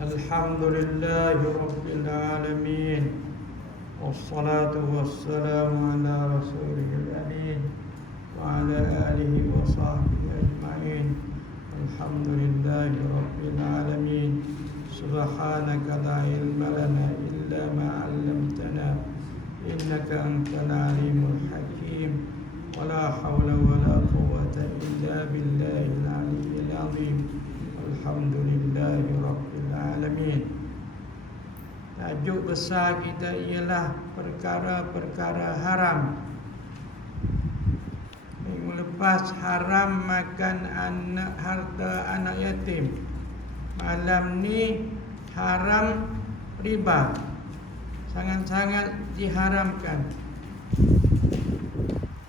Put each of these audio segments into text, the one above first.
الحمد لله رب العالمين، والصلاة والسلام على رسوله الأمين وعلى آله وصحبه أجمعين. الحمد لله رب العالمين. سبحانك لا علم لنا إلا ما علمتنا إنك أنت العليم الحكيم. ولا حول ولا قوة إلا بالله العلي العظيم. الحمد لله رب العالمين. Tajuk besar kita ialah perkara-perkara haram. Minggu lepas haram makan harta anak yatim. Malam ni haram riba. Sangat-sangat diharamkan.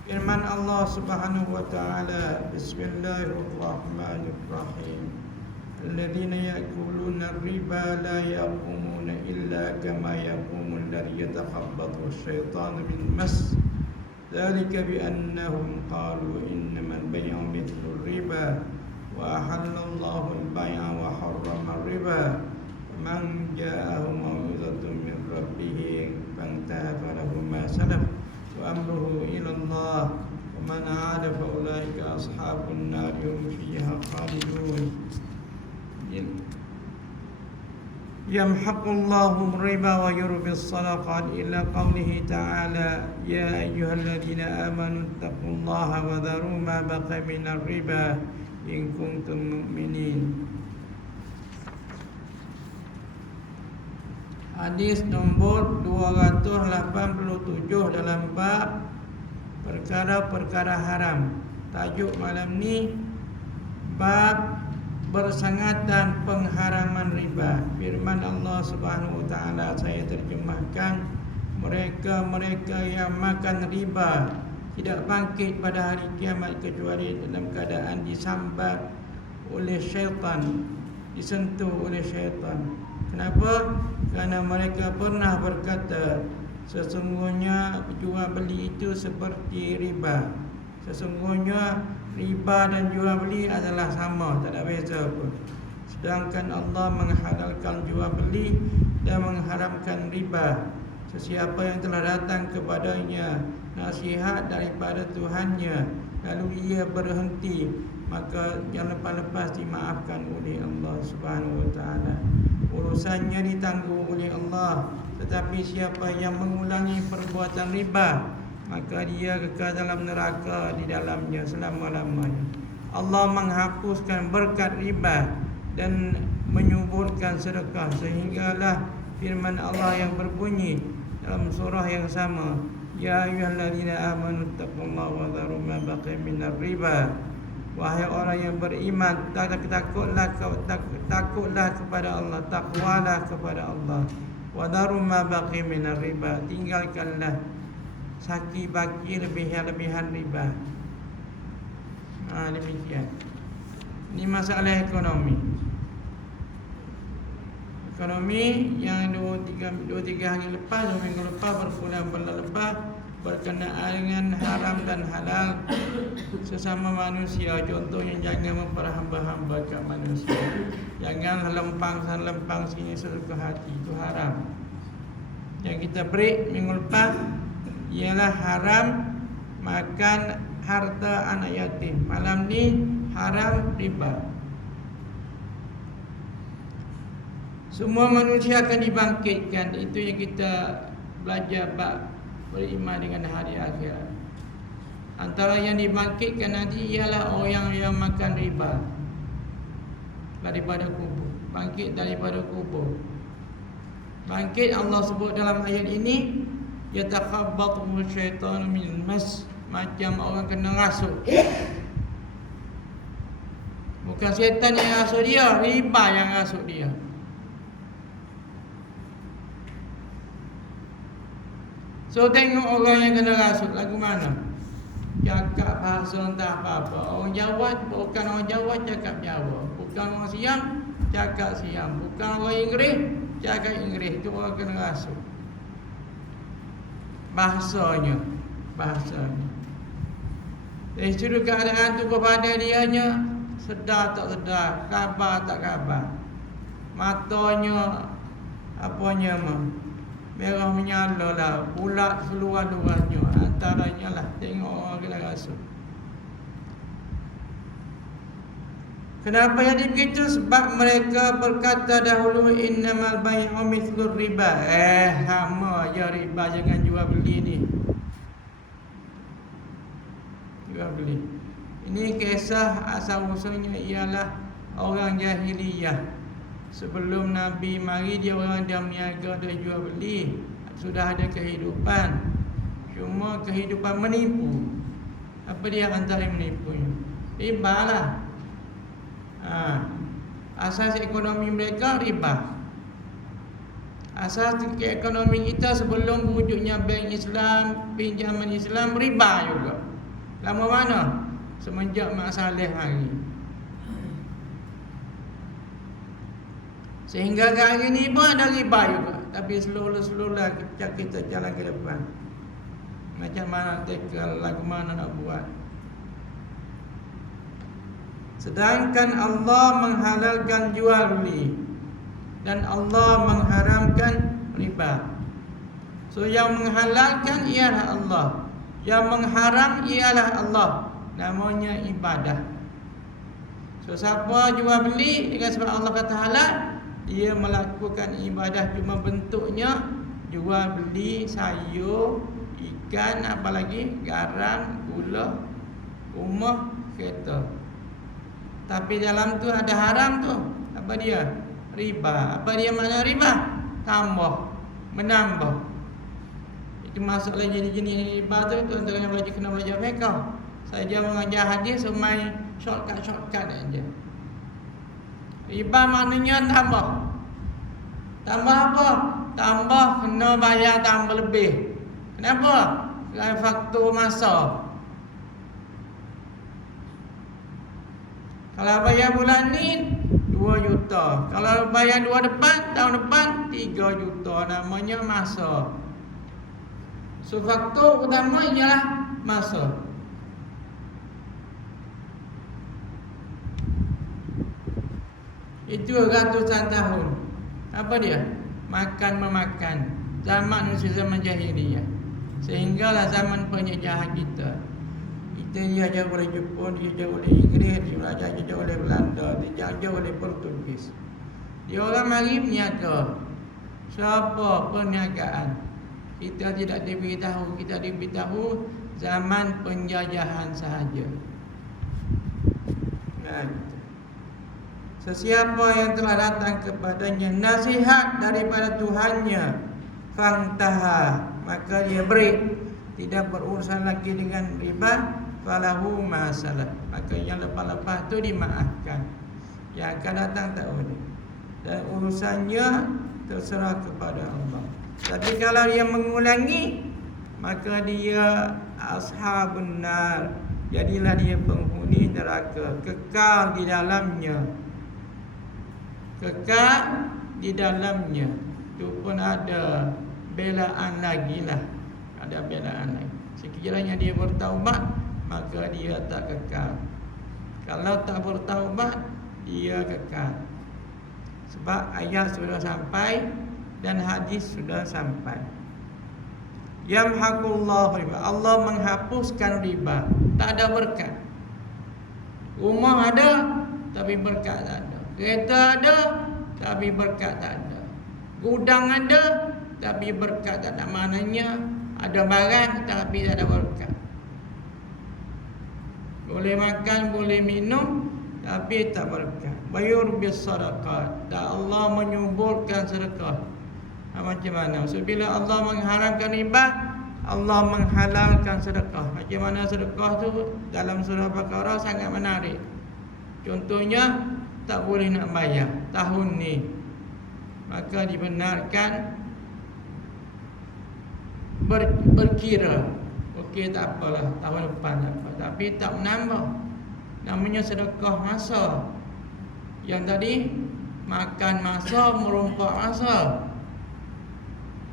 Firman Allah Subhanahu wa taala, Bismillahirrahmanirrahim. Alladzina ya'kuluna ar-riba la yaqumuna illa kama yaqumu alladhi yatakhabbathu asy-syaitanu minal mas. Dzalika bi annahum qalu innamal bay'u mithlu ar-riba wa ahallallahu al-bay'a wa harrama ar-riba. Man ja'ahu maw'izatun min rabbih fantaha falahu ma salaf wa amruhu ila Allah wa man 'ada fa ulaika ashabun nar hum fiha khalidun. Yamhaqullahu riba wa yurbis sadaqat ila qawlihi ta'ala ya ayyuhalladzina amanu taqullaha wa dharu ma baqiya minar riba in kuntum mu'minin. Hadis nombor 287 dalam bab perkara-perkara haram. Tajuk malam ni bab bersangatan pengharaman riba. Firman Allah Subhanahu wa taala, saya terjemahkan, mereka-mereka yang makan riba tidak bangkit pada hari kiamat kecuali dalam keadaan disambat oleh syaitan, disentuh oleh syaitan. Kenapa? Kerana mereka pernah berkata, sesungguhnya jual beli itu seperti riba. Sesungguhnya riba dan jual beli adalah sama, tak ada beza pun. Sedangkan Allah menghalalkan jual beli dan mengharamkan riba. Sesiapa yang telah datang kepadanya nasihat daripada Tuhannya, lalu ia berhenti, maka yang lepas-lepas dimaafkan oleh Allah Subhanahu wa taala. Urusannya ditanggung oleh Allah. Tetapi siapa yang mengulangi perbuatan riba, maka dia kekal dalam neraka di dalamnya selama-lamanya. Allah menghapuskan berkat riba dan menyuburkan sedekah, sehinggalah firman Allah yang berbunyi dalam surah yang sama, ya ayyuhalladzina amanu taqullaha wa dharu ma baqiya minar riba. Wahai orang yang beriman, takutlah kepada Allah, takwalah kepada Allah. Wa dharu ma baqiya minar riba, tinggalkanlah saki baki lebihan riba. Demikian. Ini masalah ekonomi. Ekonomi yang 2-3 hari lepas, 2 minggu lepas, berbulan-bulan lepas, berkenaan dengan haram dan halal sesama manusia. Contohnya jangan memperhamba-hambakan manusia. Jangan lempang sana lempang sini sesuka hati, itu haram. Yang kita break minggu lepas ialah haram makan harta anak yatim. Malam ni haram riba. Semua manusia akan dibangkitkan. Itu yang kita belajar bab beriman dengan hari akhirat. Antara yang dibangkitkan nanti ialah orang yang makan riba daripada kubur. Bangkit daripada kubur. Bangkit Allah sebut dalam ayat ini, yatakhabbathu syaitanu minal mas, macam orang kena rasuk. Bukan syaitan yang rasuk dia, riba yang rasuk dia. So tengok orang yang kena rasuk lagu mana? Cakap bahasa entah apa-apa. Orang Jawa, bukan orang Jawa cakap Jawa. Bukan orang Siam cakap Siam. Bukan orang Inggeris cakap Inggeris. Itu orang kena rasuk. Bahasanya. Dari sudut keadaan tu kepada dianya, sedar tak sedar, khabar tak khabar. matanya apanya merah menyala lah, bulat seluar-luarnya, antaranya lah tengok orang kena rasuk. Kenapa jadi begitu? Sebab mereka berkata dahulu innamal bai'u mithlur riba. Sama aja riba, jangan jual beli ni. Jual beli. Ini kisah asal usulnya ialah orang jahiliyah. Sebelum Nabi mari dia orang dah berniaga, dah jual beli, sudah ada kehidupan. Cuma kehidupan menipu. Apa dia antara menipunya? Riba lah. Asas ekonomi mereka riba. Asas ekonomi kita sebelum wujudnya bank Islam, pinjaman Islam, riba juga. Lama mana? Semenjak Mak Saleh hari. Sehingga hari ini pun ada riba juga. Tapi slow-slow kita jalan ke depan. Macam mana tekel, lagu mana nak buat. Sedangkan Allah menghalalkan jual beli dan Allah mengharamkan riba. So yang menghalalkan ialah Allah, yang mengharam ialah Allah. Namanya ibadah. So siapa jual beli dengan sebab Allah kata halal, dia melakukan ibadah, cuma bentuknya jual beli sayur, ikan, apa lagi, garam, gula, rumah, kereta. Tapi dalam tu ada haram tu. Apa dia? Riba. Apa dia makna riba? Tambah, menambah. Itu masalah jenis-jenis riba tu tuan-tuan yang belajar kena belajar fiqh. Saya mengajar hadis semai shortcut aja. Riba maknanya tambah. Tambah apa? Tambah kena bayar tambah lebih. Kenapa? Kerana faktor masa. Kalau bayar bulan ni 2 juta. Kalau bayar tahun depan 3 juta. Namanya masa. So faktor utama ialah masa. Itu ratusan tahun. Apa dia? Makan memakan. Zaman usia zaman jahiliyah. Sehinggalah zaman penjajahan kita. Kita diajar oleh Jepun, diajar oleh Inggeris, diajar oleh Belanda, diajar oleh Portugis. Dia orang mari berniaga. Siapa perniagaan? Kita tidak diberitahu. Kita diberitahu zaman penjajahan sahaja. Sesiapa yang telah datang kepadanya nasihat daripada Tuhannya, fantaha, maka dia break, tidak berurusan lagi dengan riba, falahu masalah, maka yang lepas-lepas tu dimaafkan. Yang akan datang tak boleh. Dan urusannya terserah kepada Allah. Tapi kalau dia mengulangi, maka dia ashabun nar, jadilah dia penghuni neraka, kekal di dalamnya. Kekal di dalamnya. Itu pun ada belaan lagi lah. Ada belaan lagi. Sekiranya dia bertaubat, maka dia tak kekal. Kalau tak bertaubat, dia kekal. Sebab ayat sudah sampai dan hadis sudah sampai. Yamhaqullahu riba. Allah menghapuskan riba. Tak ada berkat. Rumah ada, tapi berkat tak ada. Kereta ada, tapi berkat tak ada. Gudang ada, tapi berkat tak ada. Maknanya ada barang, tapi tak ada berkat. Boleh makan, boleh minum, tapi tak berkat. Bayur bis sadaqat. Dan Allah menyuburkan sedekah. Macam mana? So, bila Allah mengharamkan riba, Allah menghalalkan sedekah. Macam mana sedekah tu dalam surah Baqarah sangat menarik. Contohnya, tak boleh nak bayar tahun ni, maka dibenarkan berkira. Okey, tak apalah, tahun depan tak apa. Tapi tak menambah. Namanya sedekah masa. Yang tadi makan masa, merompak masa.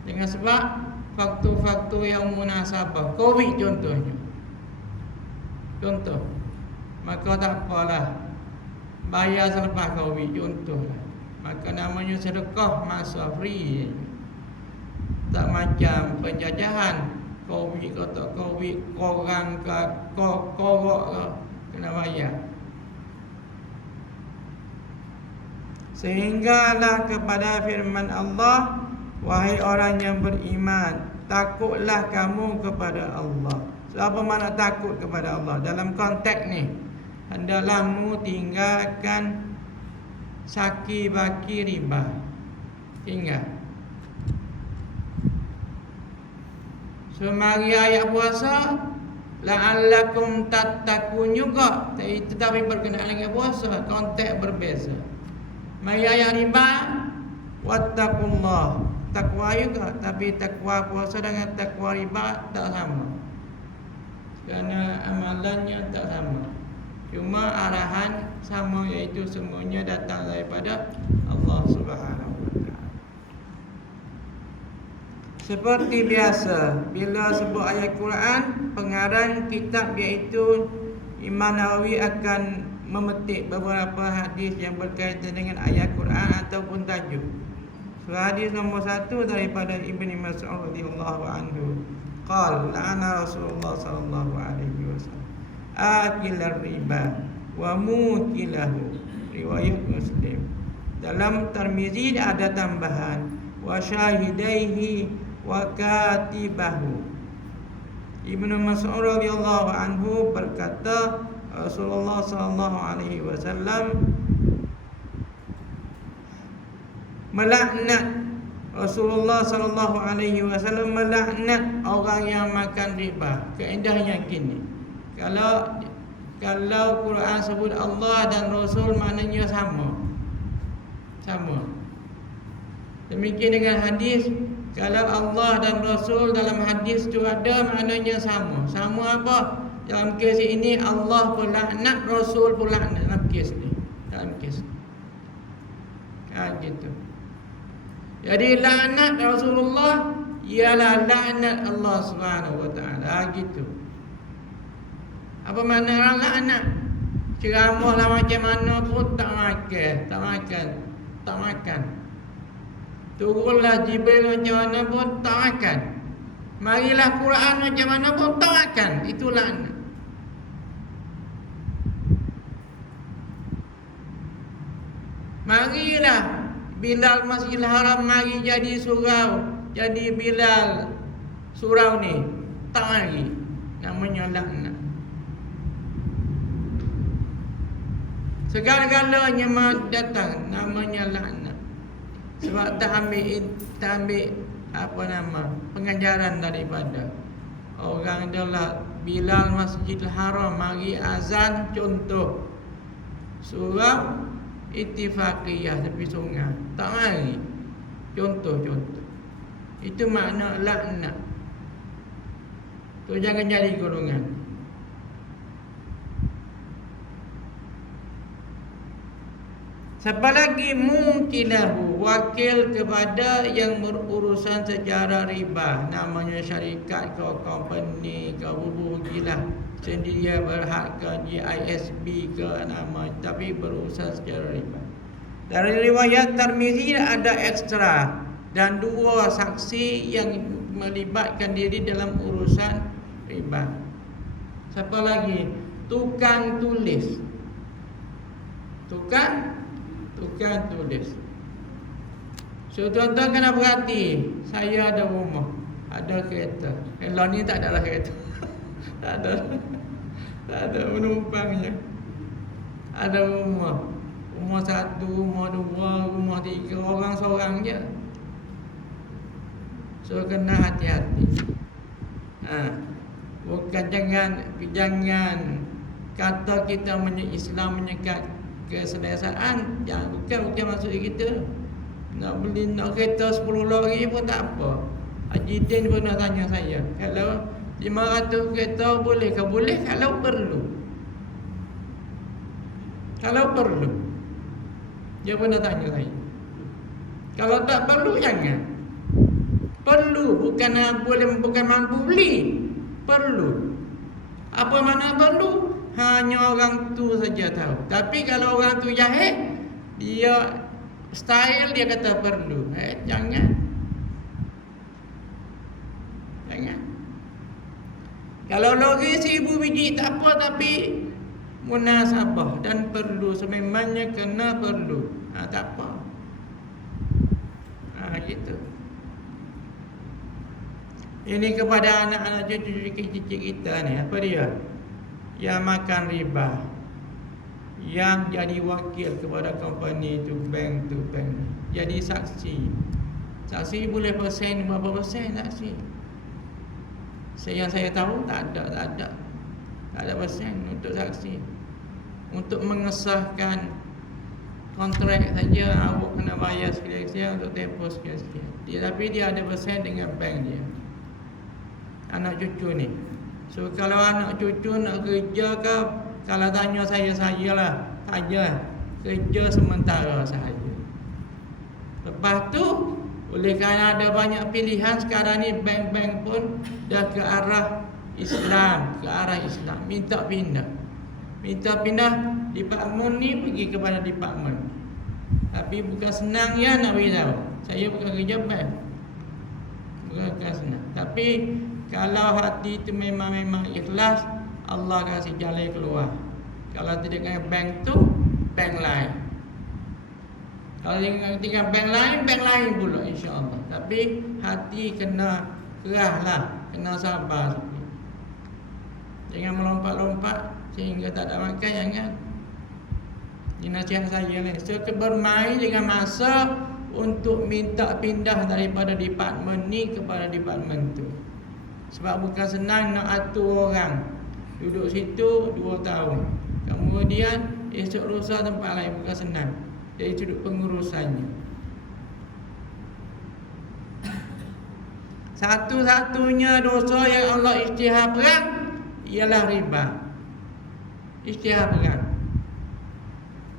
Dengan sebab faktor-faktor yang munasabah, Covid contohnya. Contoh. Maka tak apalah, bayar selepas Covid contohlah. maka namanya sedekah masa free. Tak macam penjajahan, kau beli kau tak kau beli, korang ke kau korok ke, kena bayar. Sehinggalah kepada firman Allah, wahai orang yang beriman, takutlah kamu kepada Allah. So, apa makna takut kepada Allah? Dalam konteks ni, hendaklah mu tinggalkan saki baki riba. Tinggal. So, mari ayat puasa, la'allakum tattaqun juga. Tetapi berkenaan dengan puasa, konteks berbeza. Mari ayat riba, wattaqullah. Takwa juga, tapi takwa puasa dengan takwa riba tak sama. Kerana amalannya tak sama. Cuma arahan sama, iaitu semuanya datang daripada Allah Subhanahu wa taala. Seperti biasa, bila sebut ayat Quran, pengarang kitab iaitu Imam Nawawi akan memetik beberapa hadis yang berkaitan dengan ayat Quran ataupun tajuk. Surah hadis nombor 1 daripada Ibn Mas'ud radhiyallahu anhu. Qala la'ana Rasulullah sallallahu alaihi wasallam akilar riba wa mukilahu. Riwayat Muslim. Dalam Tirmizi ada tambahan wa syahidaihi wa katibahu. Ibn Mas'ud radhiyallahu anhu berkata, Rasulullah sallallahu alaihi wasallam melaknat, Rasulullah sallallahu alaihi wasallam melaknat orang yang makan riba. Kaedahnya gini, kalau Quran sebut Allah dan Rasul, maknanya sama. Demikian dengan hadis, kalau Allah dan Rasul dalam hadis itu ada, maknanya sama. Sama apa? Dalam kes ini Allah pun laknat, Rasul pun laknat dalam kes ni. Gitu. Jadi laknat Rasulullah ialah laknat Allah Subhanahu wa taala. Gitu. Apa makna laknat? Ceramahlah macam mana pun tak makan. Turunlah Jibril macam mana pun tak makan. Marilah Quran macam mana pun tak makan. Itu laknat. Marilah Bilal Masjidil Haram mari jadi surau, jadi Bilal surau ni, tak mari. Namanya laknat. Segala-galanya datang, namanya laknat. Sebab tak ambil pengajaran daripada orang adalah Bilal Masjidil Haram mari azan, contoh surau Ittifaqiyah tepi sungai, tak mari. Contoh. Itu makna laknat. Tu jangan jadi golongan. Siapa lagi? Mukilahu, wakil kepada yang berurusan secara riba. Namanya syarikat ke company ke bubugilah. Sendiri berhak ke GISB ke nama, tapi berurusan secara riba. Dari riwayat Tirmizi ada ekstra dan 2 saksi yang melibatkan diri dalam urusan riba. Siapa lagi? Tukang tulis. Tukang tulis. So tuan-tuan kena berhati. Saya ada rumah, ada kereta. Elok ni tak ada kereta. Tak ada penumpangnya. Ada rumah 1, rumah 2, rumah 3, orang seorang je. So kena hati-hati. Bukan jangan kata kita Islam menyekat keselesaan. Bukan maksud kita. Nak kereta 10 lori pun tak apa. Haji Din pernah tanya saya, kalau 500 kereta boleh ke? Boleh kalau perlu. Dia pernah tanya saya. Kalau tak perlu, jangan. Perlu, bukan mampu beli. Perlu. Apa makna perlu? Hanya orang tu saja tahu. Tapi kalau orang tu jahil, dia Style dia kata perlu. Jangan. Kalau lagi 1000 biji tak apa, tapi munasabah dan perlu, sememangnya kena perlu. Tak apa. Gitu. Ini kepada anak-anak cucu kita ni, apa dia? Yang makan riba, yang jadi wakil kepada company tu, bank, jadi saksi. Saksi boleh persen, berapa persen saksi? Yang saya tahu tak ada persen untuk saksi. Untuk mengesahkan kontrak saja awak kena bayar sekian untuk tempoh sekian. Tapi dia ada persen dengan bank dia. Anak cucu ni. So kalau anak cucu nak kerja ke, kalau tanya sajalah, saja kerja sementara sahaja. Lepas tu, oleh kerana ada banyak pilihan sekarang ni, bank-bank pun dah ke arah Islam, minta pindah department ni pergi kepada department. Tapi bukan senang ya nak beritahu. Saya bukan kerja bank, bukan senang. Tapi kalau hati itu memang ikhlas, Allah kasih jalan keluar. Kalau tidak dengan bank tu, bank lain. Kalau tinggal bank lain pula, insya-Allah. Tapi hati kena kerah lah, kena sabar. Jangan melompat-lompat sehingga tak ada makan, jangan. Ini nasihat saya ni. Saya bermain dengan masa untuk minta pindah daripada department ni kepada department tu. Sebab bukan senang nak atur orang duduk situ 2 tahun. Kemudian esok lusa tempat lain, bukan senang. Dari sudut pengurusannya. Satu-satunya dosa yang Allah isytihar perang ialah riba. Isytihar perang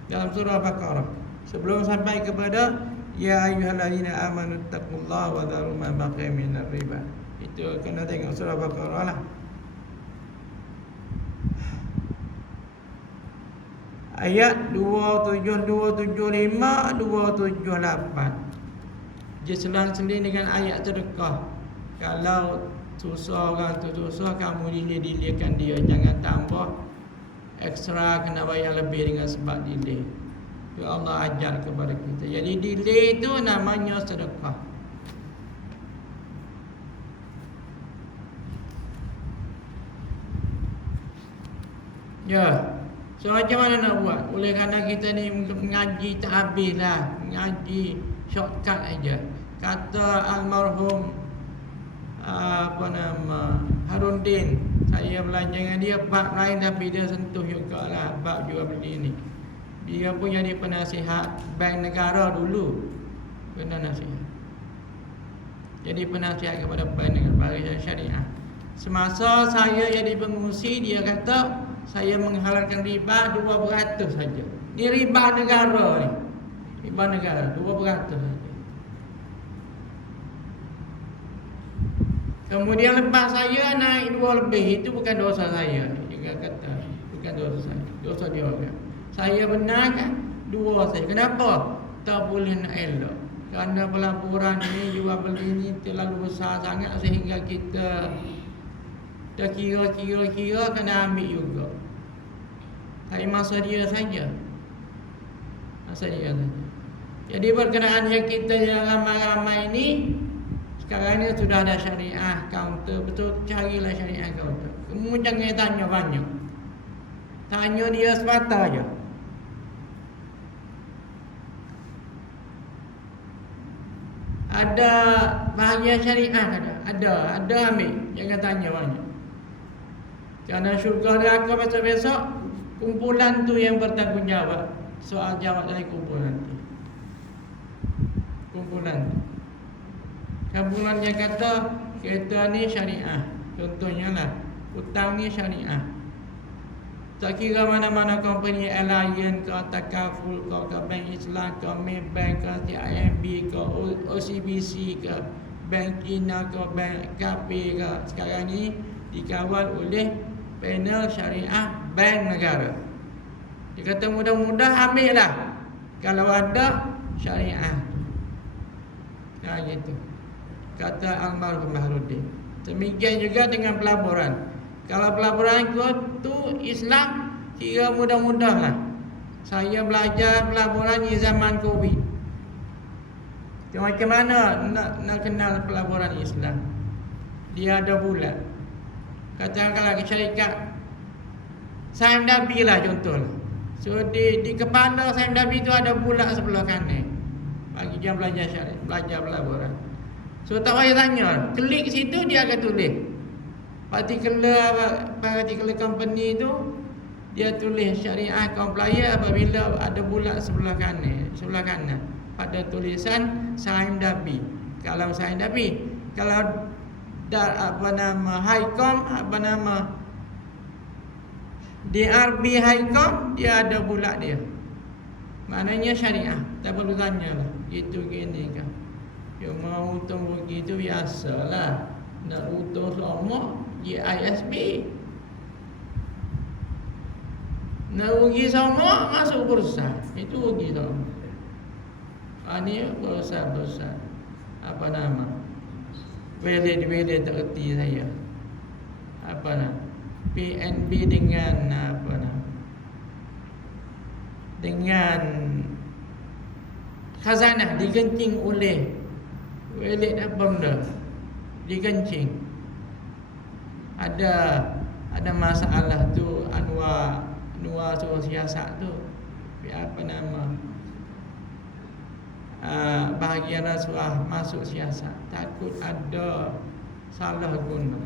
dalam surah Baqarah. Sebelum sampai kepada ya ayyuhallazina amanu taqullaha wa dharu ma baqiya minar riba. Itu kena tengok surah Baqarah lah. Ayat 27, 275, 278. Dia selang-seling dengan ayat sedekah. Kalau susah orang tu susah, kamu delay-delaykan dia. Jangan tambah ekstra, kena bayar lebih dengan sebab delay. Itu Allah ajar kepada kita. Jadi delay itu namanya sedekah. Ya. So macam mana nak buat? Oleh kerana kita ni mengaji tak habis lah, mengaji shortcut aja. Kata almarhum Harundin, saya belajar dengan dia bab lain, tapi dia sentuh juga lah bab jual beli ni. Dia pun jadi penasihat bank negara dulu, kena nasihat. Jadi penasihat kepada bank negara, barisan syariah. Semasa saya jadi pengurusi, dia kata saya menghalalkan riba 2% saja. Ni riba negara ni. Riba negara 2% saja. Kemudian lepas saya naik 2 lebih, itu bukan dosa saya. Dia kata bukan dosa saya, dosa dia orang. Saya benarkan 2 saja. Kenapa? Tak boleh nak elok. Kerana pelaburan ni, jual beli ni terlalu besar sangat sehingga kita dah kira kena ambil juga. Tapi masa dia saja. Jadi berkenaan yang kita yang ramai-ramai ni, sekarang ni sudah ada syariah counter. Betul, carilah syariah counter. Kamu jangan tanya banyak. Tanya dia semata aja. Ada bahagian syariah ada ambil. Jangan tanya banyak. Kerana syurga neraka besok-besok, kumpulan tu yang bertanggungjawab soal jawab dari kumpulan tu. Kumpulan yang kata kereta ni syariah, contohnya lah hutang ni syariah. Tak kira mana-mana company, Alliance ke, Takaful ke, Bank Islam ke, Maybank ke, CIMB ke, OCBC ke, Bank China ke, Bank KP ke, sekarang ni dikawal oleh panel syariah bank negara. Dia kata mudah-mudah ambil lah. Kalau ada syariah. Gitu. Kata almarhum Bahrudin. Demikian juga dengan pelaburan. Kalau pelaburan itu Islam, kira mudah-mudahlah. Saya belajar pelaburan di zaman Covid. Macam mana nak kenal pelaburan Islam? Dia ada bulat. Katakanlah syarikat Saim Dabi lah contohlah. So di kepala Saim Dabi tu ada bulat sebelah kanan. Bagi jam belajar syarikat, belajar pelaburan. So tak payah tanya, klik situ dia akan tulis. Particular company tu dia tulis syariah compliance apabila ada bulat sebelah kanan pada tulisan Saim Dabi. Kalau Saim Dabi, kalau Highcom DRB Highcom, dia ada bulat dia. Maknanya syariah. Tak perlu tanya lah. Itu gini kan. Cuma hutang rugi tu biasalah. Nak hutang sama GISB. Nak rugi sama masuk bursa. Itu rugi sama. Ini bursa. Apa nama? Wele tak erti saya. Apa nama? PNB dengan apa nama? Dengan khazanah digencing oleh Walid apa benda? Digencing. Ada masalah tu Anwar suruh siasat tu. Apa nama? Bahagian rasuah masuk siasat. Takut ada salah guna.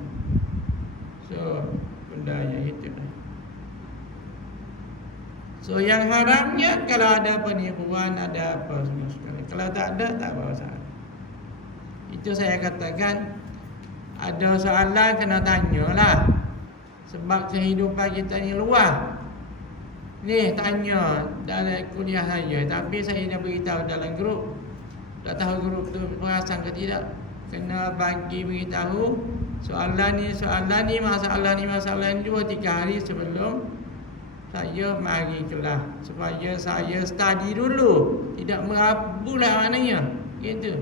So bendanya itu dah. So yang haramnya kalau ada penipuan, ada apa semua sekali. Kalau tak ada, tak apa masalah. Itu saya katakan, ada soalan kena tanyalah. Sebab kehidupan kita ni luas. Ni tanya dalam kuliah saya, tapi saya dah beritahu dalam grup. Tak tahu grup tu perasan ke tidak. Kena bagi beritahu soalan ni, masalah ni 2-3 hari sebelum saya mari kelas, supaya saya study dulu, tidak merabulah maknanya. Gitu.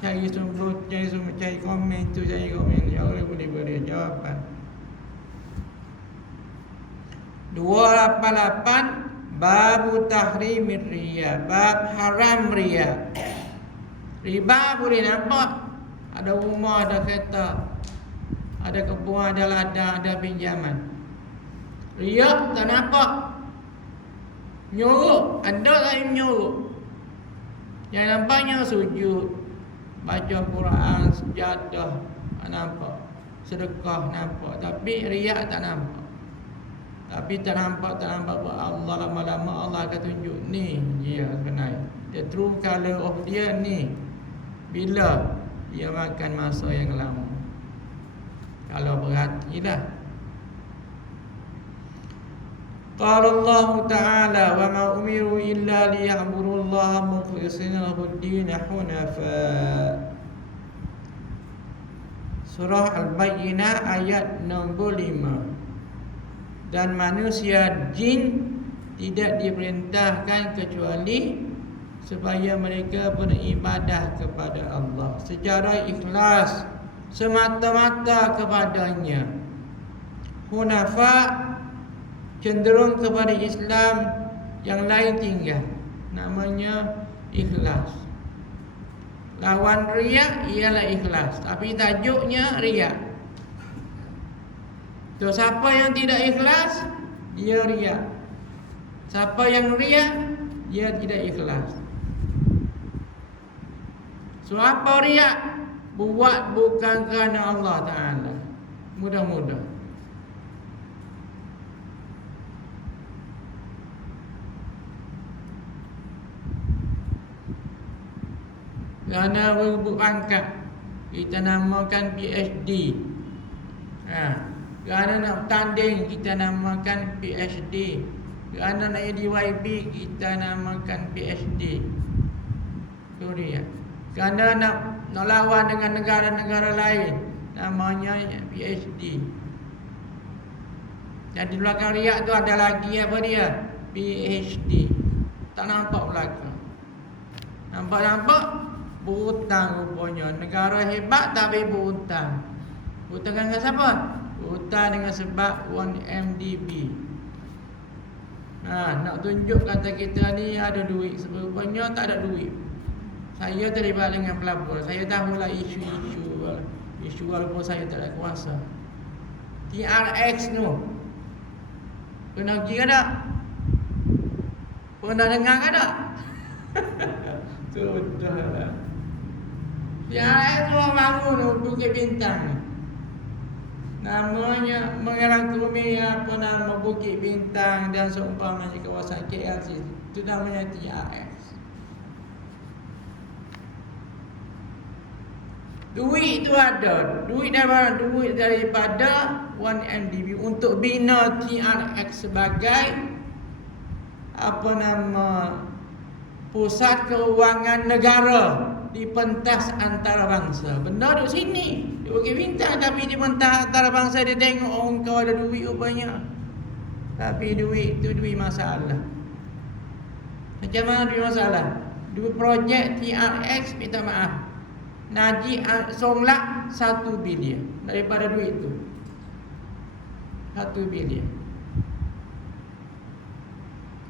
Cari sumber, cari komen tu, cari komen. Ya Allah, boleh jawapan. 288 Babu tahrimir riya, bab haram riya. Riba boleh nampak. Ada rumah, ada kereta, ada kebun, ada ladang, ada pinjaman. Riya tak nampak. Nyuruh, ada lain nyuruh. Yang nampaknya sujud, baca Quran, sejadah, nampak. Sedekah nampak, tapi riya tak nampak. Tapi tak nampak buat Allah, lama-lama Allah akan tunjuk ni dia sebenarnya. The true color of dia ni. Bila dia makan masa yang lama. Kalau berhatilah. Qala Allah Ta'ala wa ma umiru illa liya'budu Allah mukhlishina lahu-d-din hunafa. Surah Al-Bayyinah ayat 65. Dan manusia jin tidak diperintahkan kecuali supaya mereka beribadah kepada Allah secara ikhlas, semata-mata kepadanya. Hunafa, cenderung kepada Islam, yang lain tinggal. Namanya ikhlas. Lawan riya ialah ikhlas, tapi tajuknya riya. So, siapa yang tidak ikhlas, dia riya. Siapa yang riya, dia tidak ikhlas. So, apa riya? Buat bukan kerana Allah Ta'ala. Mudah-mudah. Kerana berebut pangkat, kita namakan PhD. Kerana nak tanding, kita namakan PhD. Kerana nak jadi YB, kita namakan PhD. Itu dia. Kerana nak lawan dengan negara-negara lain, namanya PhD. Dan di belakang riak tu ada lagi apa dia? PhD. Tak nampak belakang. Nampak-nampak berhutang rupanya. Negara hebat tapi berhutang. Berhutang dengan siapa? Berhutang dengan sebab 1MDB. Nak tunjuk kata kita ni ada duit. Sebenarnya tak ada duit. Saya terlibat dengan pelapor. Saya tahulah isu walaupun saya tak ada kuasa. TRX tu pernah pergi ke tak? Pernah dengar ke tak? Sudahlah. TRX tu orang bangun tu Bukit Bintang. Namanya mengerangkumi Bukit Bintang dan seumpamanya kawasan KL itu namanya TRX. Duit itu ada. Duit daripada 1MDB untuk bina TRX sebagai pusat keuangan negara di pentas antarabangsa. Benda duduk sini, di Bukit Bintang, tapi di pentas antarabangsa dia tengok orang kau ada duit rupanya. Tapi duit itu duit masalah. Macam mana duit masalah? Duit projek TRX, minta maaf, Najib Songlak 1 bilion daripada duit itu. 1 bilion.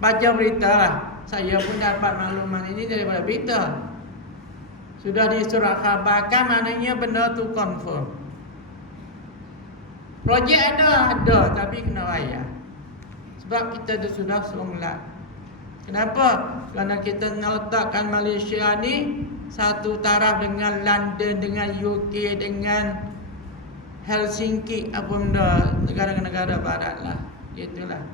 Baca berita lah. Saya pun dapat makluman ini daripada berita. Sudah disurat khabarkan, maknanya benda tu confirm. Projek ada, tapi kena bayar. Sebab kita sudah Songlak. Kenapa? Kerana kita letakkan Malaysia ni satu taraf dengan London, dengan UK, dengan Helsinki, apa benda, negara-negara barat lah. Gitulah.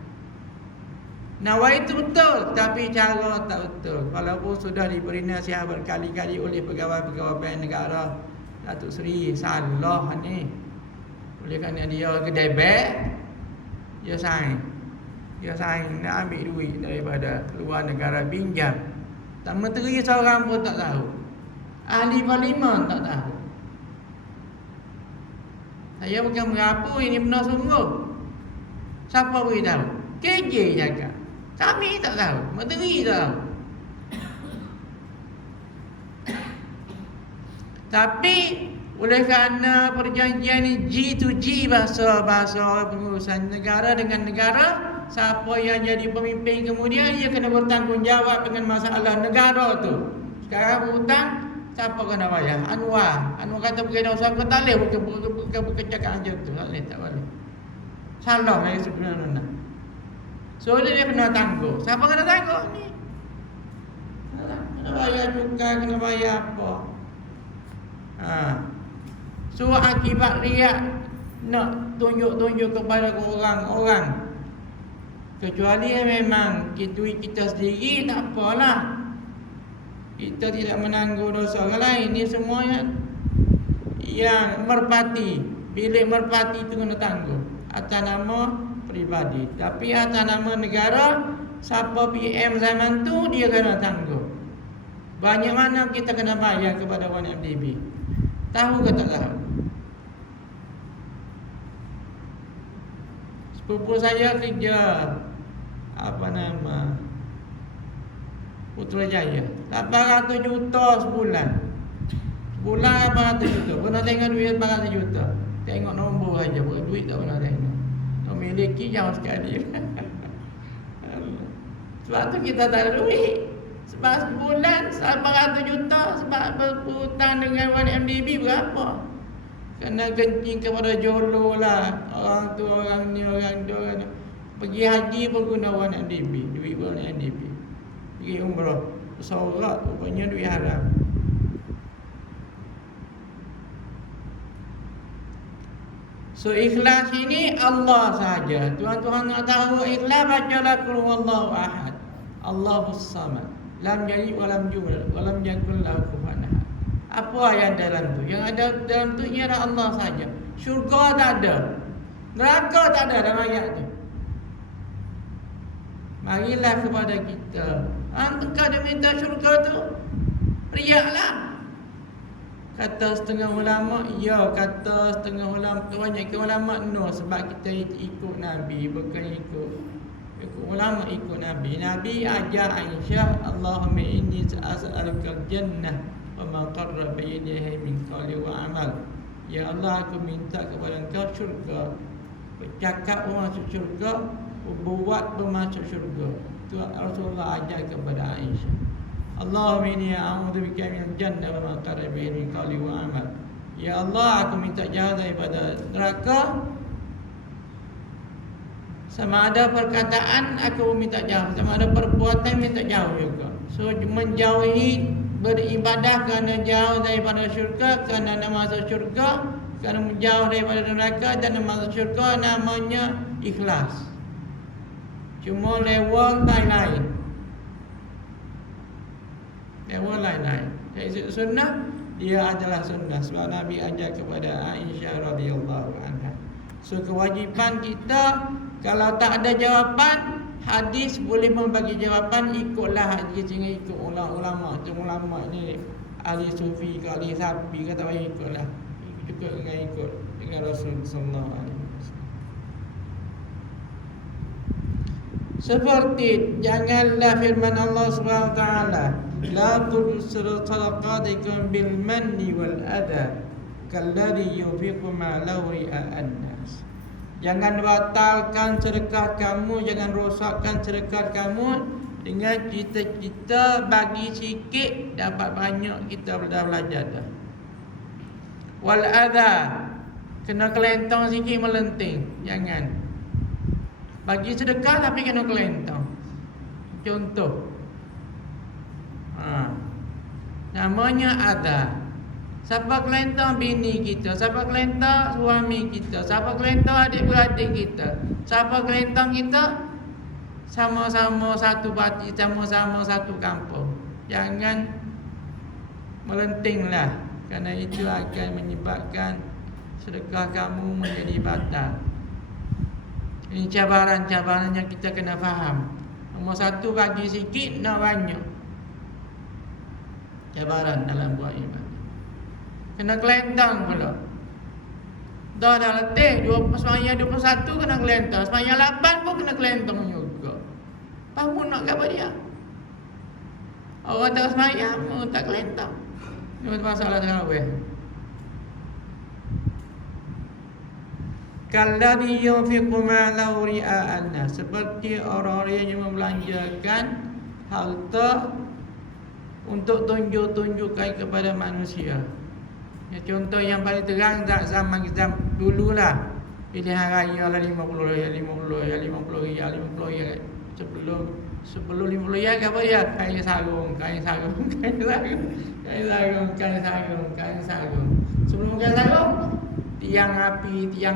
Nawai itu betul, tapi cara tak betul. Walaupun sudah diberi nasihat berkali-kali oleh pegawai-pegawai bank negara, Datuk Seri salah ni. Oleh kerana dia kedai bank, dia sign nak ambil duit daripada luar negara, pinjam. Tak menteri seorang pun tak tahu. Ahli parlimen tak tahu. Saya bukan merapu, ini benar sungguh. Siapa beritahu? KJ jaga. Kami tak tahu, menteri tak tahu. Tapi oleh kerana perjanjian ni G to G, bahasa pengurusan negara dengan negara, siapa yang jadi pemimpin kemudian dia kena bertanggungjawab dengan masalah negara tu. Sekarang berhutang, siapa kena bayar? Anwar kata berkaitan usaha bukan tak boleh, bukan cakap macam tu. Tak boleh. Salah dari sebenarnya. So dia kena tangguh. Siapa kena tangguh ni? Kena bayar cukai, kena bayar apa? So akibat riak nak tunjuk-tunjuk kepada orang-orang. Kecuali memang duit kita sendiri, tak apalah. Kita tidak menanggung dosa orang lain. Ini semua yang merpati, bilik merpati itu kena tanggung atas nama pribadi. Tapi atas nama negara, siapa PM zaman tu dia kena tanggung. Banyak mana kita kena bayar kepada 1MDB? Tahu ke tak tahu? Sepupu saya kerja Putrajaya, 800 juta sebulan. Sebulan 800 juta. Pernah tengok duit 800 juta? Tengok nombor saja, duit tak pernah tengok. Memiliki jauh sekali. Sebab tu kita tak ada duit. Sebab sebulan 800 juta. Sebab berhutang dengan 1MDB berapa? Kena kencing kepada jolo lah. Orang tu, orang ni, orang tu, orang ni. Pergi haji pun guna 1MDB. Duit 1MDB. Pergi umrah, bersorak, rupanya duit haram. So ikhlas ini Allah saja. Tuhan-Tuhan nak tahu ikhlas, bacalah qul huwallahu ahad, Allahus samad, lam yalid wa lam yulad wa lam yakul lahu kufuwan ahad. Apa yang dalam tu? Yang ada dalam tu ialah Allah saja. Syurga tak ada, neraka tak ada dalam ayat tu. Marilah kepada kita. Antuk ada minta syurga tu, riaklah. Kata setengah ulama, ya. Kata setengah ulama, kebanyakan ulama no, sebab kita ikut Nabi, bukan ikut Ikut ulama, ikut Nabi. Nabi ajar Aisyah, Allahumma inni as'aluka jannah wa ma qarraba ilayhi min qawli wa amal. Ya Allah, aku minta kepada Engkau syurga. Bercakap masuk syurga, berbuat bermasuk syurga. Itu Rasulullah ajar kepada Aisyah. Allahumma inni a'udzubika minal jannah wa ma qarraba ilayhi min qawli wa amal. Ya Allah, aku minta jauh daripada neraka. Sama ada perkataan aku minta jauh, sama ada perbuatan minta jauh juga. So menjauhi beribadah kerana jauh daripada syurga, kerana nak masuk syurga, kerana menjauh daripada neraka dan nak masuk syurga, namanya ikhlas. Cuma level lain-lain. Level lain-lain. Jadi sunnah, dia adalah sunnah. Sebab Nabi ajar kepada Aisyah radhiyallahu anha. So kewajipan kita, kalau tak ada jawapan, hadis boleh membagi jawapan, ikutlah hadis, jangan ikut ulama. Ulama ni ahli sufi ke ahli sapi ke, tak payah ikutlah. Cukup dengan ikut dengan Rasul sallallahu alaihi wasallam. Seperti janganlah firman Allah Subhanahu wa taala, la tudsiru sadaqatikum bil manni wal adha kalladhi yunfiqu ma'lahu ria'an nas. Jangan batalkan sedekah kamu, jangan rosakkan sedekah kamu dengan cita-cita bagi sikit dapat banyak. Kita dah belajar dah. Wal adha, kena kelentong sikit melenting. Jangan bagi sedekah tapi kena kelentong. Contoh, namanya adha. Siapa kelentong bini kita, siapa kelentong suami kita, siapa kelentong adik-beradik kita, siapa kelentong kita, sama-sama satu parti, sama-sama satu kampung. Jangan melentinglah, kerana itu akan menyebabkan sedekah kamu menjadi batal. Ini cabaran-cabaran yang kita kena faham. Nombor satu, bagi sikit, nak banyak. Cabaran dalam buat iman. Kena kelentang pula. Dah letih Semaya 21 kena kelentang, semaya 8 pun kena kelentang juga. Bangun nak apa dia? Orang tak semaya pun tak kelentang. Ini masalah tarawih. Kalladhi yunfiqu ma'lahu ria'an nas, seperti orang-orang yang membelanjakan harta untuk tunjuk-tunjukkan kepada manusia. Ya, contoh yang paling terang zaman kita dululah, pilihan raya lah 50 riyal. Sebelum 50 riyal apa dia? Kain sarung. Sebelum kain sarung, tiang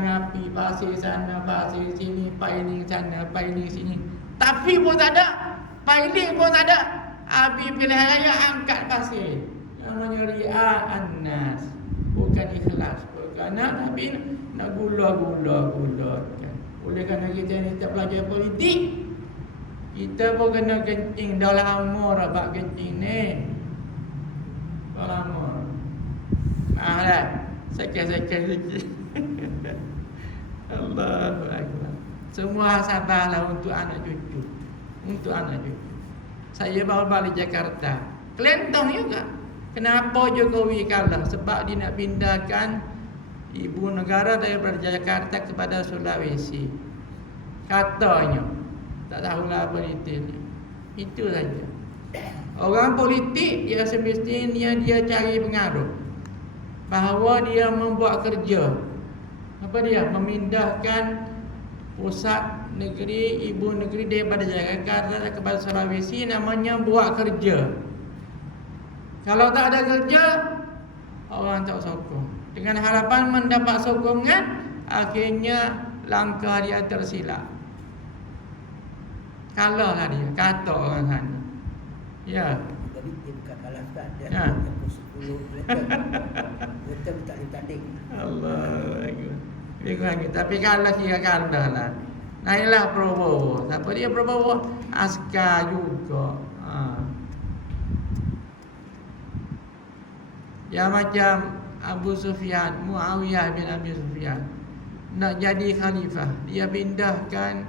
api, pasir sana, pasir sini, piling sana, piling sini. Tapi pun tak ada, piling pun tak ada. Api pilihan raya angkat pasir. Namanya ria'an nas, bukan ikhlas. Kerana Nabi nak gula-gulakan. Oleh kerana kita ni tak belajar politik, kita pun kena kencing. Dah lama rabak kencing ni. Dah lama. Maaf lah, sakit-sakit sikit. Allahu Akbar. Semua sabarlah untuk anak cucu. Untuk anak cucu. Saya baru balik Jakarta, kelentong juga. Kenapa Jokowi kalah? Sebab dia nak pindahkan ibu negara daripada Jakarta kepada Sulawesi. Katanya. Tak tahulah apa detailnya. Itu saja. Orang politik dia semestinya dia cari pengaruh, bahawa dia membuat kerja. Apa dia? Memindahkan pusat negeri, ibu negeri daripada Jakarta kepada Sulawesi, namanya buat kerja. Kalau tak ada kerja, orang tak sokong. Dengan harapan mendapat sokongan, akhirnya langkah dia tersilap. Kalahlah dia, kata orang sana. Ya. Jadi dia bukan kalah Ustaz, dia Ya. tempus 10 betul tak ditanding. Allah Akbar. Tapi kalah kira kalah lah. Naiklah Prabowo. Siapa dia Prabowo? Askar juga. Ya macam Abu Sufyan, Muawiyah bin Abi Sufyan nak jadi khalifah, dia pindahkan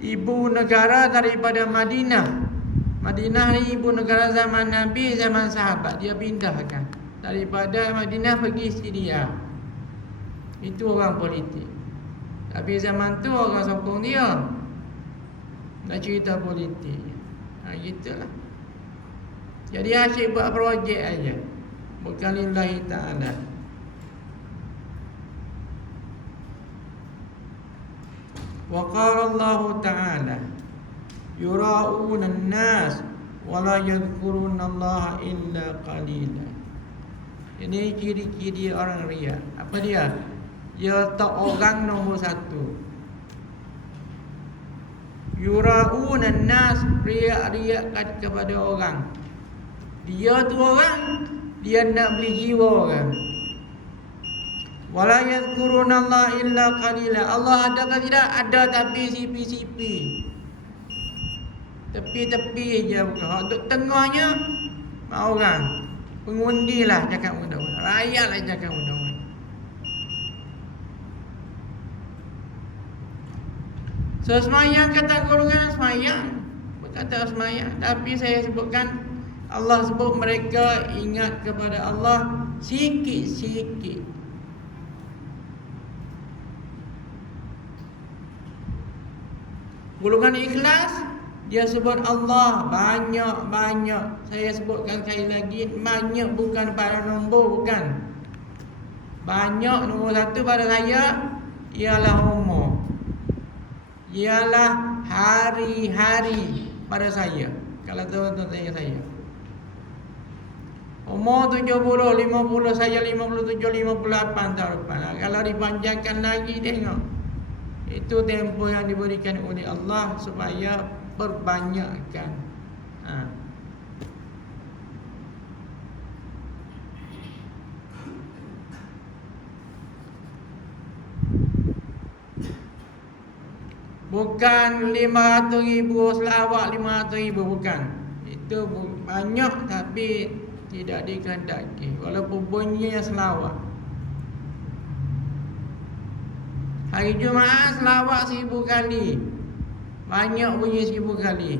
ibu negara daripada Madinah. Madinah ni ibu negara zaman Nabi, zaman sahabat. Dia pindahkan daripada Madinah pergi Syria. Itu orang politik. Tapi zaman tu orang sokong dia. Nak cerita politik. Gitulah. Jadi asyik buat projek aja. Bukan lillahi ta'ala. Wa qala Allah ta'ala yura'una an-nas wa la yadhkuruna Allah illa qalila. Ini ciri-ciri orang riya. Apa dia? Dia tak orang nombor satu. Yura'una an-nas, riak-riakkan kepada orang. Dia tu orang, dia nak beli jiwa orang. Wala yadhkuruna Allah illa qalila. Allah ada ke tidak? Ada, tapi sipi-sipi. Tepi-tepi je bukan. Untuk tengahnya orang. Pengundilah cakap mudah-mudah. Rakyatlah cakap mudah-mudah. So semayang kata golongan semayang. Berkata semayang. Tapi saya sebutkan, Allah sebut mereka ingat kepada Allah sikit-sikit. Golongan ikhlas, dia sebut Allah banyak-banyak. Saya sebutkan sekali lagi, banyak bukan pada nombor, bukan. Banyak nombor satu pada saya ialah umur. Ialah hari-hari pada saya. Kalau tuan-tuan tanya saya, umur 70, 50, saya 57, 58 tahun depan. Kalau dipanjangkan lagi, tengok. Itu tempoh yang diberikan oleh Allah supaya perbanyakkan. Bukan 500,000 selawat, 500,000 bukan. Itu banyak tapi tidak dikehendaki. Walaupun bunyinya selawat. Hari Jumaat selawat 1000 kali. Banyak bunyi 1000 kali.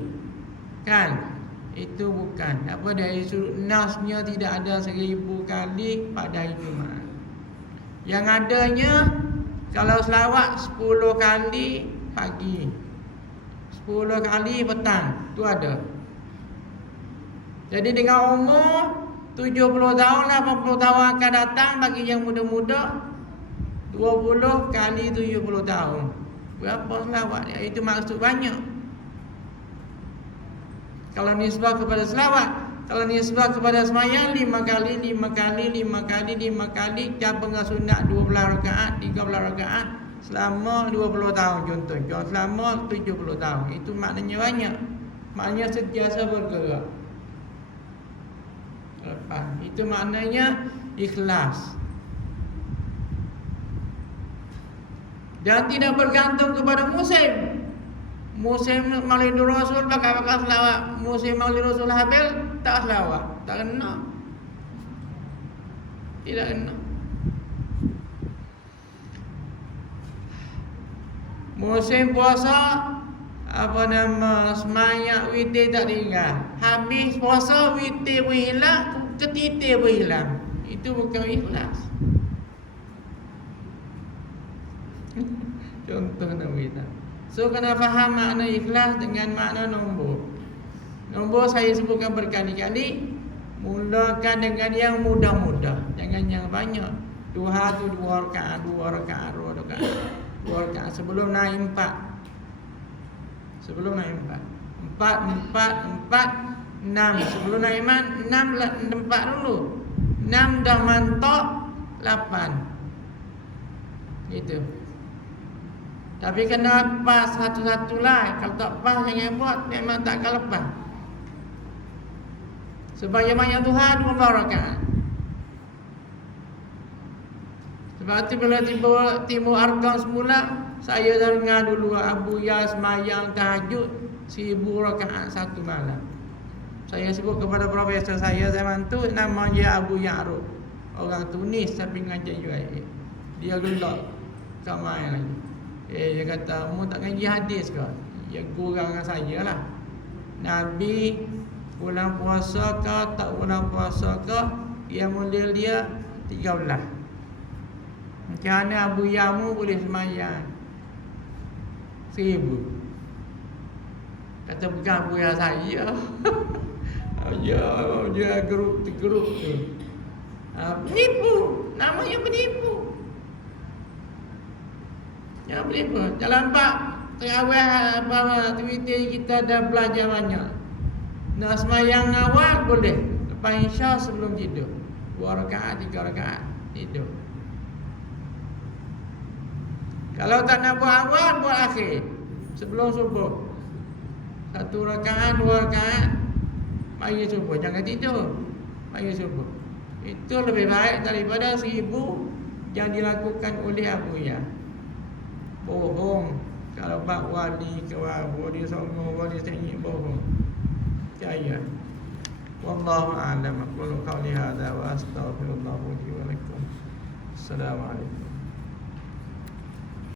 Kan? Itu bukan. Apa dia nasnya tidak ada 1000 kali pada hari Jumaat. Yang adanya kalau selawat 10 kali pagi, 10 kali petang, tu ada. Jadi dengan umur 70 tahun, 80 tahun akan datang bagi yang muda-muda, 20 kali 70 tahun. Berapa selawat? Itu maksud banyak. Kalau nisbah kepada selawat, kalau nisbah kepada semayang 5 kali, 5 kali, 5 kali, 5 kali, cabang sunat 12 rakaat, 13 rakaat selama 20 tahun contoh. Selama 70 tahun. Itu maknanya banyak. Maknanya sentiasa bergerak. Lepas. Itu maknanya ikhlas. Dan tidak bergantung kepada musim. Musim Maulid Rasul bakal selawat. Musim Maulid Rasul habis tak selawat. Tak kena. Tidak kena. Musim puasa semayang witir tak tinggal. Habis puasa witir berhilang, ketitir berhilang. Itu bukan ikhlas. Contoh Nabi tak. So kena faham makna ikhlas dengan makna nombor. Nombor saya sebutkan berkali-kali. Mulakan dengan yang mudah-mudah, jangan yang banyak. Duha tu 2 rakaat, 2 rakaat, 2 rakaat, 2 rakaat sebelum naik 4. Sebelum naik 4, 6. Sebelum naik 6, 4 dulu. 6 dah mantok, 8. Gitu. Tapi kena pas satu-satulah. Kalau tak pas jangan buat, memang tak akan lepas. Sebab yang banyak Tuhan 12 rakaat. Sebab itu bila timur arkam semula, saya dah dengar dulu Abu Ya semayang tahajud 1000 rakaat satu malam. Saya sebut kepada profesor saya zaman tu, nama dia Abu Ya'rub. Orang Tunis tapi ngajar UAE. Dia gelak tak main lagi. Dia kata, mu tak ngaji hadis ke? Yang kurang dengan saya lah. Nabi bulan puasa ke tak bulan puasa ke, qiyamul dia 13. Macam mana Abu Yamu boleh semayang 1000? Kata bukan Abu Ya saya. Dia geruk tu. Penipu. Namanya penipu. Jangan penipu. Jangan nampak terawih Twitter kita dah belajar banyak. Nak semayang awal boleh. Lepas Isya sebelum tidur 2 rakaat, 3 rakaat tidur. Kalau tak nak buat awal, buat akhir sebelum subuh 1 rakaat, 2 rakaat mari subuh. Jangan tidur mari subuh. Itu lebih baik daripada 1000 yang dilakukan oleh Abu Ya. Bohong. Kalau bab wali ke wali songo, wali sengit, bohong. Percaya. Wallahu a'lam. Aqulu qawli hadza wa astaghfirullah li wa lakum. Assalamualaikum.